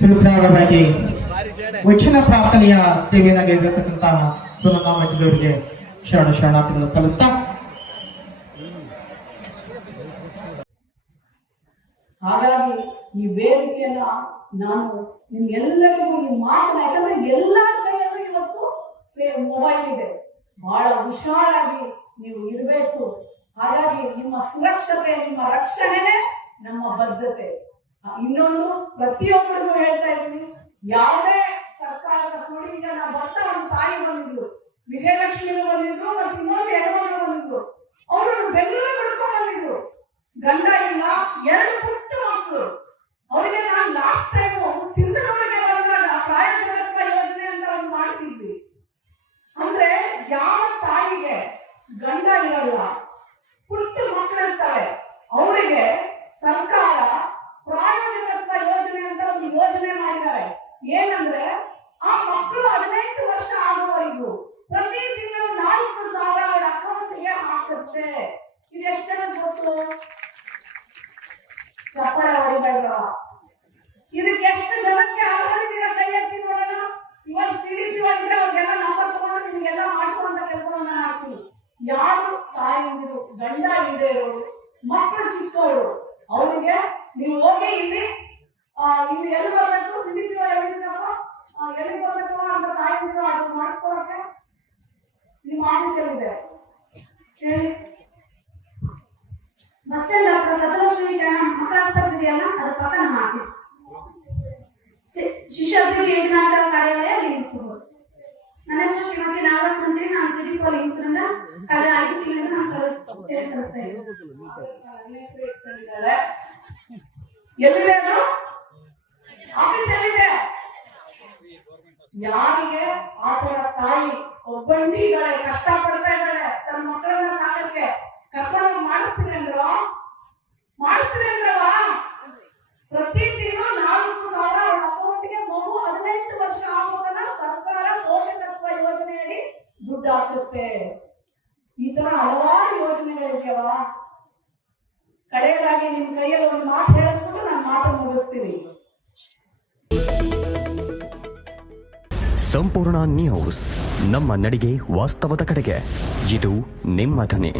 ಸುಶ್ರಾವವಾಗಿ ವಚನ ಪ್ರಾರ್ಥನೆಯ ಸೇವೆಯಾಗಿ ಇರತಕ್ಕಂತಹ ಸುನಂದ ಮಜ್ಜಿದವರಿಗೆ ಶರಣ ಶರಣಾರ್ಥಿಗಳು ಸಲ್ಲಿಸ್ತಾ ಹಾಗಾಗಿ ಈ ವೇದಿಕೆಯನ್ನ ನಾನು ನಿಮ್ಗೆಲ್ಲರಿಗೂ ಈ ಮಾತನ್ನ ಯಾಕಂದ್ರೆ ಎಲ್ಲರ ಕೈಯಲ್ಲೂ ಇವತ್ತು ಮೊಬೈಲ್ ಇದೆ. ಬಹಳ ಹುಷಾರಾಗಿ ನೀವು ಇರಬೇಕು. ಹಾಗಾಗಿ ನಿಮ್ಮ ಸುರಕ್ಷತೆ, ನಿಮ್ಮ ರಕ್ಷಣೆನೇ ನಮ್ಮ ಬದ್ಧತೆ. ಇನ್ನೊಂದು ಪ್ರತಿಯೊಬ್ಬರಿಗೂ ಹೇಳ್ತಾ ಇದ್ದೀನಿ, ಯಾವುದೇ ಸರ್ಕಾರದ ನೋಡಿ ಈಗ ನಾವು ಬರ್ತಾ ಒಂದು ತಾಯಿ ಬಂದಿದ್ರು ವಿಜಯಲಕ್ಷ್ಮಿ ಬಂದಿದ್ರು ಮತ್ತೆ ಇನ್ನೊಂದು ಹೆಣ್ಮಗಳು ಬಂದಿದ್ರು. ಅವರು ಬೆಂಗಳೂರು ಬಿಡ್ಕೊಂಡ್ ಬಂದಿದ್ರು. ಗಂಡ ಇಲ್ಲ ಎರಡು ಪುಟ್ಟ ಮಕ್ಕಳು ಅವರಿಗೆ ನಾನು ಲಾಸ್ಟ್ ಟೈಮ್ ಸಿಂಧನೂರಿಗೆ ಬಂದಾಗ ಪ್ರಾಯೋಜಕತ್ವ ಯೋಜನೆ ಅಂತ ಒಂದು ಮಾಡಿಸಿದ್ವಿ ಅಂದ್ರೆ ಯಾವ ತಾಯಿಗೆ ಗಂಡ ಇರಲ್ಲ, ಪುಟ್ಟ ಮಕ್ಕಳಿರ್ತಾರೆ ಅವರಿಗೆ ಸರ್ಕಾರ ಪ್ರಾಯೋಜಕತ್ವ ಯೋಜನೆ ಅಂತ ಒಂದು ಯೋಜನೆ ಮಾಡಿದ್ದಾರೆ. ಏನಂದ್ರೆ, ಆ ಮಕ್ಕಳು ಹದಿನೆಂಟು ವರ್ಷ ಆಗುವವರೆಗೂ ಪ್ರತಿ ತಿಂಗಳು ನಾಲ್ಕು ಸಾವಿರ ಅವರ ಅಕೌಂಟ್ಗೆ ಹಾಕುತ್ತೆ. ಇದು ಎಷ್ಟು ಜನ ಗೊತ್ತು? ಚಪ್ಪಳ ಹೊಡಿಬೇಡ. ಇದಕ್ಕೆ ಎಷ್ಟು ಜನಕ್ಕೆ ಆಧಾರಿತ ಕೈ ಎತ್ತಿ ನೋಡೋಣ. ಯಾರು ತಾಯಿಯಂದಿರು ಗಂಡ ಇಲ್ಲದೆ ಇರೋರು ಮಕ್ಕಳು ಚಿಕ್ಕವರು ಅವರಿಗೆ ನೀವು ಹೋಗಿ ಇಲ್ಲಿ ಇಲ್ಲಿ ಎಲ್ಲಿ ಬರಬೇಕು? ಸಿ ಡಿ ಪಿ ಎಲ್ಲಿದ್ದೀರಪ್ಪ ಆ, ಎಲ್ಲಿ ಬರ್ಬೇಕು ಅಂತ ತಾಯಿಯಂದಿರು ಅದನ್ನ ಮಾಡಿಸ್ಕೊಳಕ್ಕೆ ನಿಮ್ಮ ಆಫೀಸ್ ಎಲ್ಲಿದೆ? ಬಸ್ ಸ್ಟ್ಯಾಂಡ್ ಹತ್ರ ಸತಲಕ್ಷ್ಮಿ ಶರಣ ಮಕ್ಕಳ ಇದೆಯಲ್ಲ ಅದ್ರ ಪಕ್ಕ ನಮ್ಮ ಆಫೀಸ್ ಶಿಶು ಅಭಿವೃದ್ಧಿ ಯೋಜನಾ ಕಾರ್ಯಾಲಯ ನಿರ್ಮಿಸಬಹುದು ನನ್ನ ಹೆಸರು ಶ್ರೀಮತಿ ನಾಗರತ್ನ ಎಲ್ಲಿದೆ ಅದು? ಆಫೀಸ್ ಎಲ್ಲಿದೆ? ಯಾರಿಗೆ? ಆತರ ತಾಯಿ ಒಬ್ಬಂಟಿಗಳೇ ಕಷ್ಟ ದುಡ್ಡು ಹಾಕುತ್ತೆ ಈ ತರ ಹಲವಾರು ಯೋಜನೆಗಳಿದೆಯವ ಕಡೆಯದಾಗಿ ನಿಮ್ ಕೈಯಲ್ಲಿ ಒಂದು ಮಾತು ಹೇಳಿಸ್ಬಿಟ್ಟು ನಾನು ಮಾತು ಮುಗಿಸ್ತೀನಿ. ಸಂಪೂರ್ಣ ನ್ಯೂಸ್ ನಮ್ಮ ನಡಿಗೆ ವಾಸ್ತವದ ಕಡೆಗೆ. ಇದು ನಿಮ್ಮ ಧ್ವನಿ.